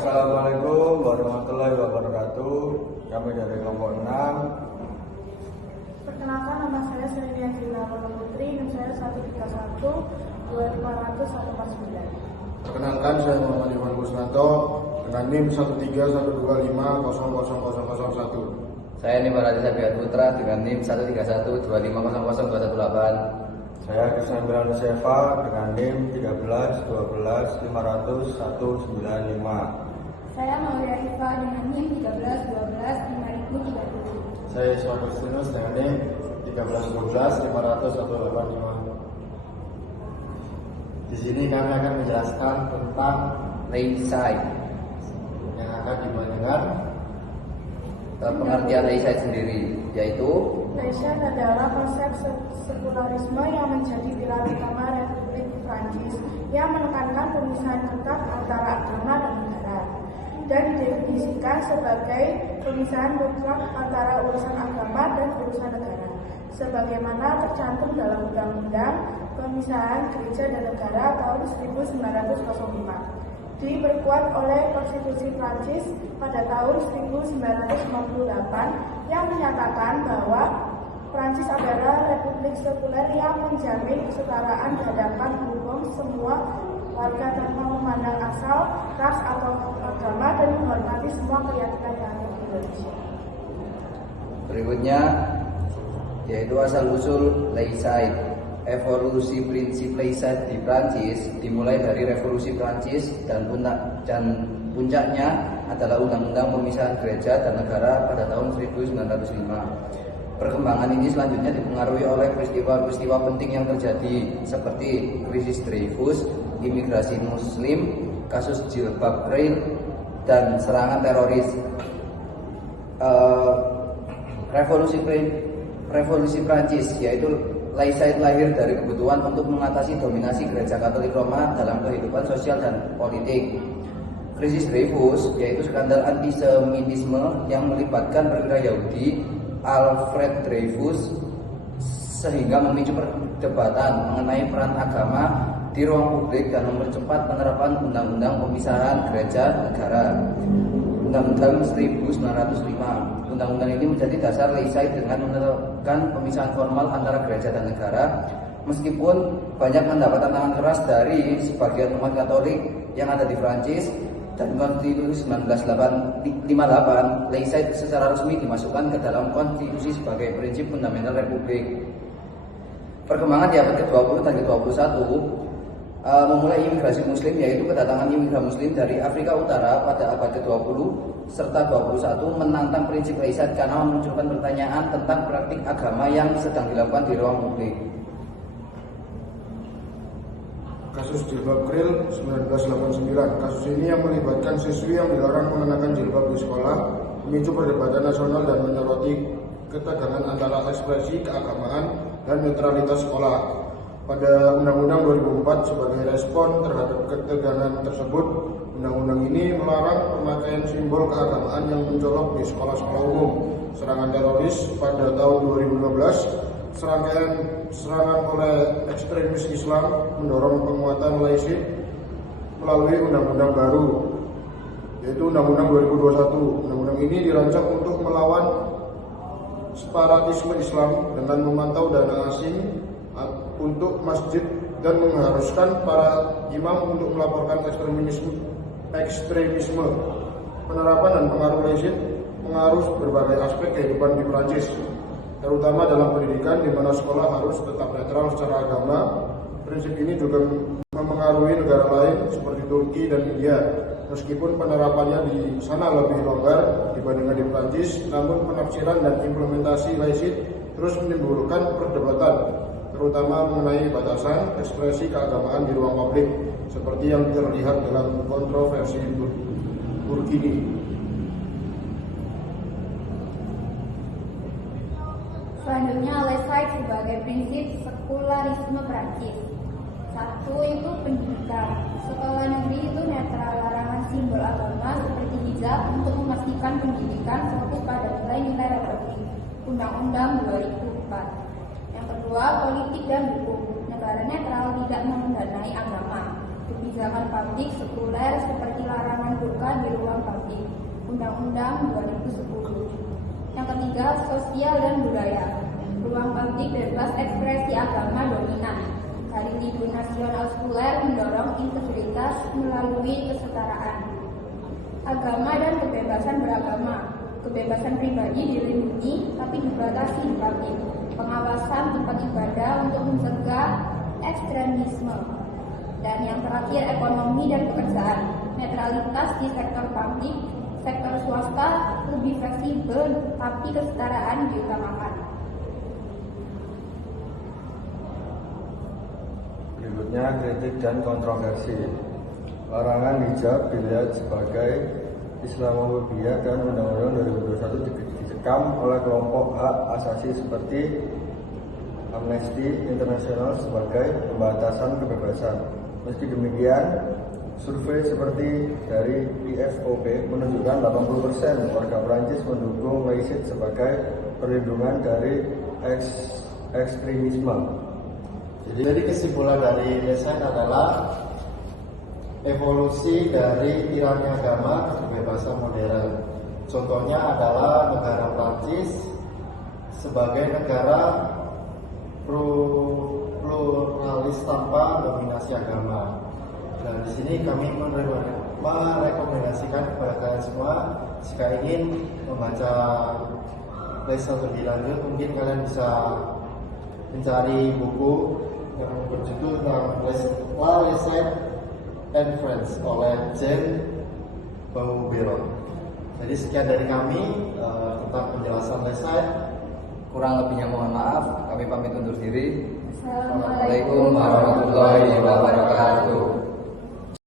Assalamualaikum warahmatullahi wabarakatuh. Kami dari kelompok 6. Perkenalkan, nama saya Sri Andrina Putri, NIM saya 131 2500 Perkenalkan, saya Muhammad Iwan Kusnanto dengan NIM 13125000001. Saya Nimarati Sabiat Putra dengan NIM 13125000218. Saya Krisnandra Seva dengan NIM 1312195. Saya Maulia Iva dengan NIM 1312 5030. Saya Iswa Agustinus dengan NIM 13125000185. Di sini kami akan menjelaskan tentang Laicide. yang akan dibandingkan Pengertian laicide sendiri yaitu Laicide adalah konsep sekularisme yang menjadi pilar utama Republik Prancis yang menekankan pemisahan ketat antara agama dan negara, dan didefinisikan sebagai pemisahan mutlak antara urusan agama dan urusan negara, sebagaimana tercantum dalam Undang-Undang Pemisahan Gereja dan Negara tahun 1905, diperkuat oleh Konstitusi Prancis pada tahun 1958 yang menyatakan bahwa Prancis adalah republik sekuler yang menjamin kesetaraan di hadapan hukum semua warga tanpa memandang asal, ras atau agama, dan menghormati semua keyakinan yang ada di Indonesia. berikutnya yaitu asal-usul laicide. Evolusi prinsip laicide di Prancis dimulai dari Revolusi Prancis dan puncaknya adalah Undang-Undang Pemisahan Gereja dan Negara pada tahun 1905. Perkembangan ini selanjutnya dipengaruhi oleh peristiwa-peristiwa penting yang terjadi seperti krisis Dreyfus, imigrasi Muslim, kasus jilbab Kriel, dan serangan teroris. Revolusi Prancis yaitu laicide lahir dari kebutuhan untuk mengatasi dominasi Gereja Katolik Roma dalam kehidupan sosial dan politik. Krisis Dreyfus yaitu skandal antisemitisme yang melibatkan perwira Yahudi Alfred Dreyfus sehingga memicu perdebatan mengenai peran agama di ruang publik dan mempercepat penerapan Undang-Undang Pemisahan Gereja Negara, Undang-Undang 1905. Undang-undang ini menjadi dasar laicide dengan menetapkan pemisahan formal antara gereja dan negara. Meskipun banyak mendapat tantangan keras dari sebagian umat Katolik yang ada di Prancis, dan Konstitusi 1958, laicide secara resmi dimasukkan ke dalam konstitusi sebagai prinsip fundamental Republik. Perkembangan di abad ke-20 dan ke-21 memulai imigrasi Muslim, yaitu kedatangan imigran Muslim dari Afrika Utara pada abad ke-20 serta 21 menantang prinsip laicide karena memunculkan pertanyaan tentang praktik agama yang sedang dilakukan di ruang publik. kasus jilbab Kriel 1989. Kasus ini yang melibatkan siswi yang dilarang mengenakan jilbab di sekolah, memicu perdebatan nasional dan menyoroti ketegangan antara ekspresi keagamaan dan netralitas sekolah. Pada Undang-Undang 2004 sebagai respon terhadap ketegangan tersebut, Undang-Undang ini melarang pemakaian simbol keagamaan yang mencolok di sekolah-sekolah umum. Serangan teroris pada tahun 2012, serangkaian serangan oleh ekstremis Islam mendorong penguatan laicide melalui undang-undang baru, yaitu Undang-Undang 2021. Undang-undang ini dirancang untuk melawan separatisme Islam dengan memantau dana asing untuk masjid dan mengharuskan para imam untuk melaporkan ekstremisme. Penerapan dan pengaruh laicide mengaruh berbagai aspek kehidupan di Prancis, terutama dalam pendidikan di mana sekolah harus tetap netral secara agama. Prinsip ini juga memengaruhi negara lain seperti Turki dan India. Meskipun penerapannya di sana lebih longgar dibandingkan di Prancis, namun penafsiran dan implementasi laicide terus menimbulkan perdebatan, terutama mengenai batasan ekspresi keagamaan di ruang publik, seperti yang terlihat dalam kontroversi Turki ini. Selanjutnya, laicide sebagai prinsip sekularisme Prancis. Satu itu pendidikan. Sekolah negeri itu netral, larangan simbol agama seperti hijab untuk memastikan pendidikan fokus pada nilai-nilai republik. Undang-Undang 2004. Yang kedua, politik dan hukum. Negara netral, tidak mendanai agama. Kebijakan publik sekuler seperti larangan burka di ruang publik, Undang-Undang 2010. Yang ketiga, sosial dan budaya. Ruang publik bebas ekspresi agama dominan. Hari Libur Nasional Sekuler mendorong integritas melalui kesetaraan. Agama dan kebebasan beragama. Kebebasan pribadi dilindungi tapi dibatasi di publik. Pengawasan tempat ibadah untuk mencegah ekstremisme. Dan yang terakhir, ekonomi dan pekerjaan. Netralitas di sektor publik, sektor swasta lebih fleksibel tapi kesetaraan diutamakan. Berikutnya kritik dan kontroversi. Larangan hijab dilihat sebagai Islamophobia dan Undang-Undang 2021 dikekang oleh kelompok hak asasi seperti Amnesty International sebagai pembatasan kebebasan. Meski demikian, survei seperti dari IFOP menunjukkan 80% warga Prancis mendukung laicite sebagai perlindungan dari ekstremisme. Jadi kesimpulan dari desain adalah evolusi dari tirani agama ke kebebasan modern. Contohnya adalah negara Prancis sebagai negara pluralis tanpa dominasi agama. Dan di sini kami merekomendasikan kepada kalian semua, jika ingin membaca lesson lebih lanjut, mungkin kalian bisa mencari buku yang berjudul La Laicite and Friends oleh Jean Bauberon. Jadi sekian dari kami tentang penjelasan Laicite. Kurang lebihnya mohon maaf, kami pamit undur diri. Assalamualaikum Assalamualaikum warahmatullahi wabarakatuh.